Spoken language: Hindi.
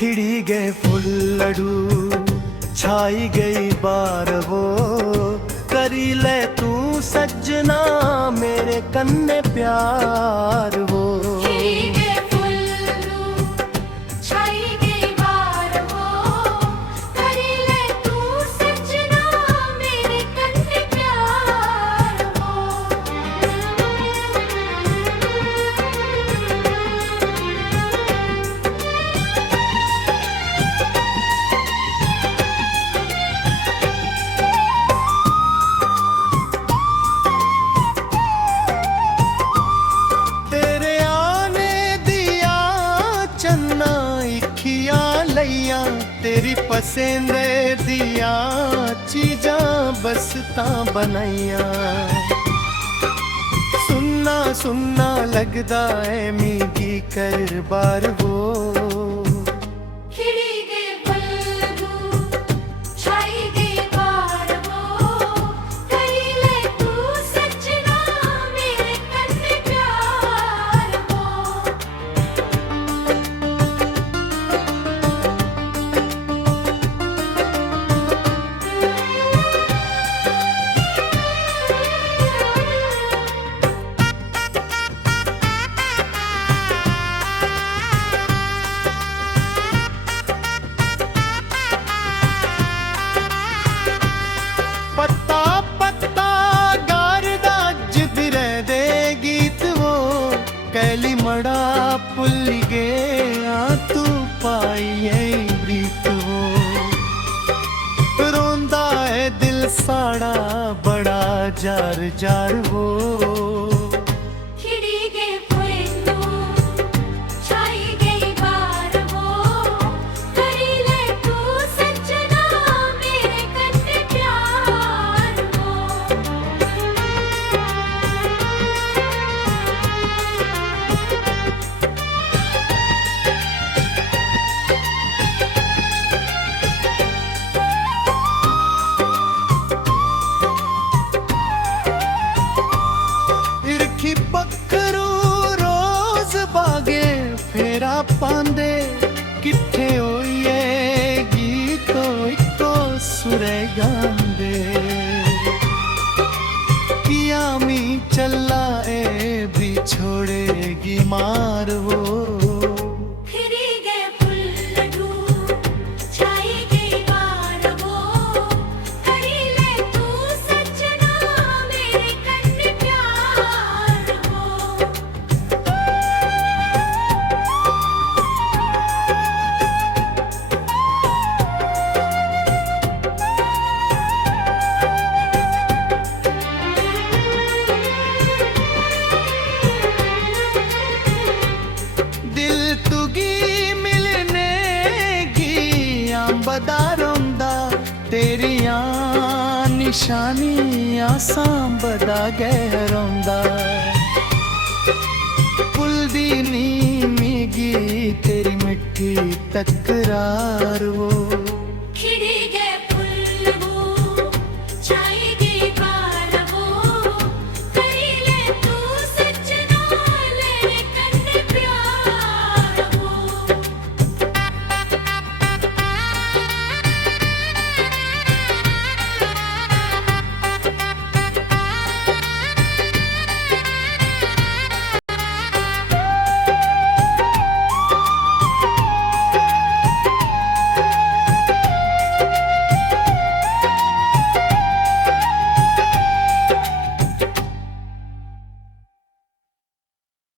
खिड़ी गए फुल्लड़ू छाई गई बार वो करी ले तू सजना मेरे कन्ने प्यार वो तेरी पसंद दिया चीजा बस ता बनाइया सुनना सुनना लगदा है मिगी कर बार वो कैली मड़ा भुल गया तू पाई प्रीत वो रोंदा है दिल साड़ा बड़ा जार जार वो पखरू रोज बागे फेरा पांदे किथे होइए गीतो इको सुरे गांदे किया मी चला ए भी छोड़ेगी मार वो बदारोंदा तेरिया निशानियां सांबदा गहरोंदा भुलदी नी मिगी तेरी मिठी तकरार वो